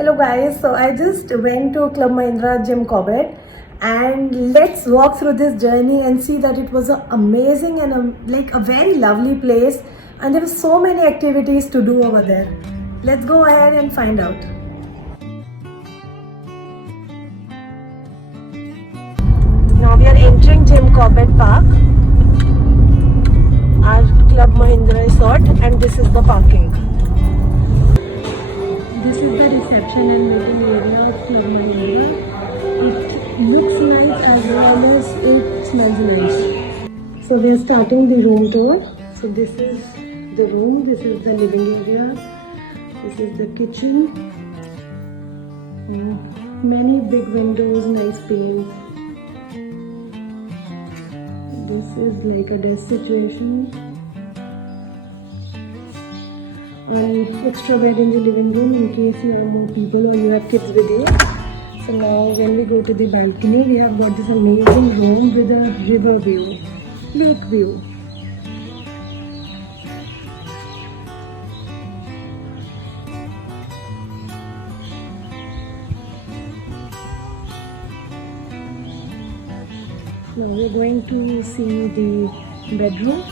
Hello guys, so I just went to Club Mahindra Gym Corbett and let's walk through this journey and see that it was amazing and a very lovely place, and there were so many activities to do over there. Let's go ahead and find out. Now we are entering Gym Corbett Park, our Club Mahindra resort, and this is the parking. This is the reception and meeting area of Club Mahindra. It looks nice as well as it smells nice. So we are starting the room tour. So this is the room, this is the living area, this is the kitchen. Many big windows, nice panes. This is like a desk situation. An extra bed in the living room in case you have more people or you have kids with you. So now when we go to the balcony, we have got this amazing room with a river view, lake view. Now we're going to see the bedroom.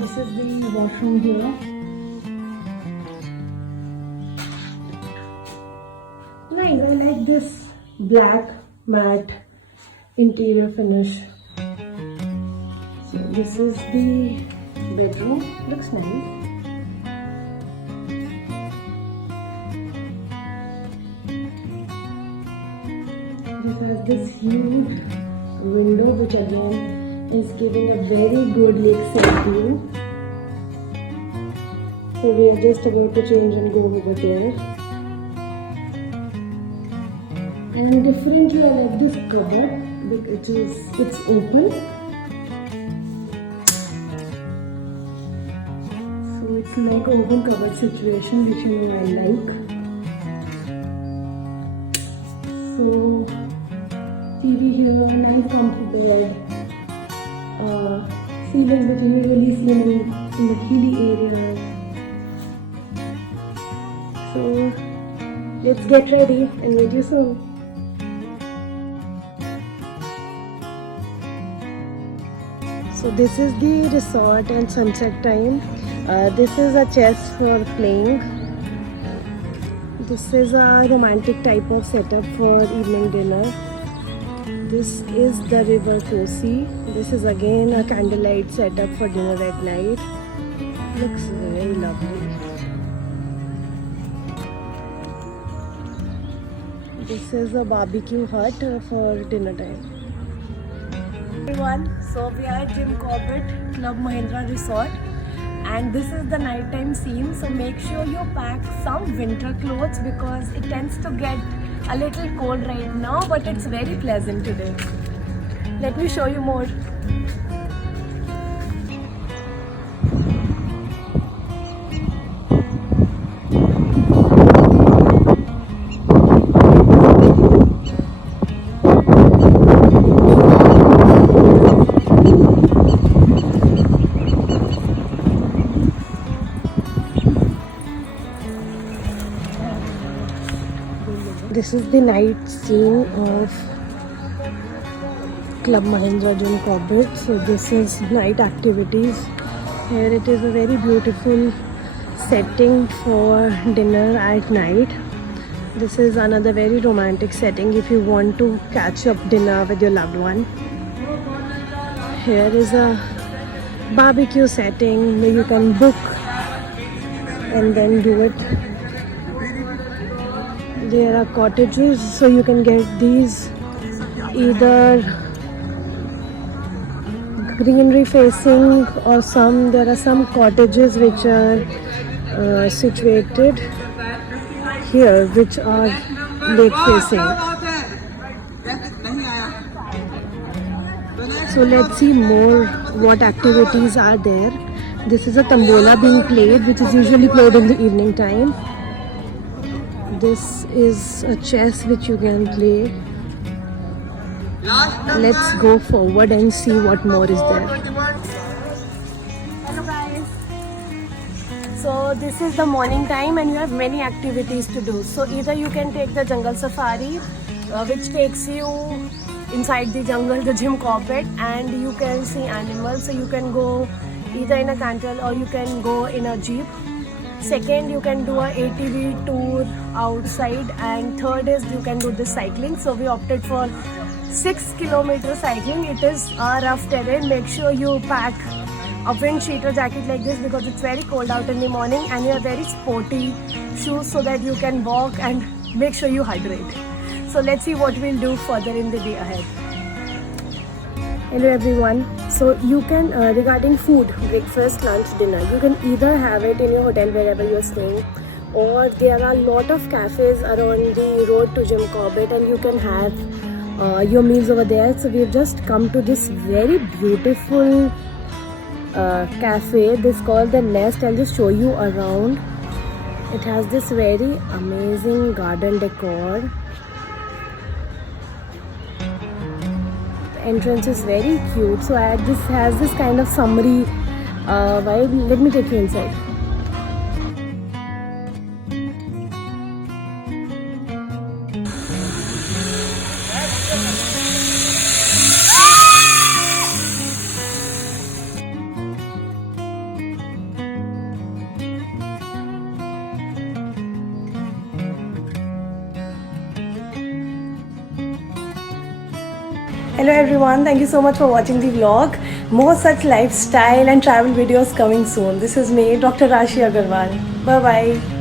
This is the washroom here. Nice, I like this black matte interior finish. So this is the bedroom. Looks nice. This has this huge window which again is giving a very good lakeside view. So we are just about to change and go over there. And differently, I like this cupboard because it's open. So it's like an open cupboard situation, which I like. So TV here, nice comfy bed. Ceilings which you usually see in the hilly area. So let's get ready and meet you soon. So this is the resort and sunset time. This is a chess for playing. This is a romantic type of setup for evening dinner. This is the river Kosi. This is again a candlelight setup for dinner at night. Looks very lovely. This is a barbecue hut for dinner time. Everyone, so we are at Gym Corbett Club Mahindra Resort, and this is the nighttime scene. So make sure you pack some winter clothes because it tends to get a little cold right now, but it's very pleasant today. Let me show you more. This is the night scene of Club Mahindra Gym Corbett. So this is night activities. Here it is a very beautiful setting for dinner at night. This is another very romantic setting if you want to catch up dinner with your loved one. Here is a barbecue setting where you can book and then do it. There are cottages, so you can get these either greenery facing or there are some cottages which are situated here which are lake facing. So let's see more what activities are there. This is a tambola being played, which is usually played in the evening time. This is a chess which you can play. Let's go forward and see what more is there. Hello guys, So this is the morning time and you have many activities to do. So either you can take the jungle safari, which takes you inside the jungle, the Jim Corbett, and you can see animals. So you can go either in a cantle or you can go in a jeep. Second, you can do a ATV tour outside, and third is you can do this cycling. So we opted for 6 kilometer cycling. It is a rough terrain. Make sure you pack a wind sheet or jacket like this because it's very cold out in the morning, and you have very sporty shoes so that you can walk and make sure you hydrate. So let's see what we'll do further in the day ahead. Hello everyone. So you can regarding food, breakfast, lunch, dinner, you can either have it in your hotel wherever you're staying, or there are a lot of cafes around the road to Jim Corbett and you can have your meals over there. So we've just come to this very beautiful cafe. This is called The Nest. I'll just show you around. It has this very amazing garden decor. The entrance is very cute. So this has this kind of summery vibe. Let me take you inside. Hello everyone, thank you so much for watching the vlog. More such lifestyle and travel videos coming soon. This is me, Dr. Rashi Agarwal. Bye bye.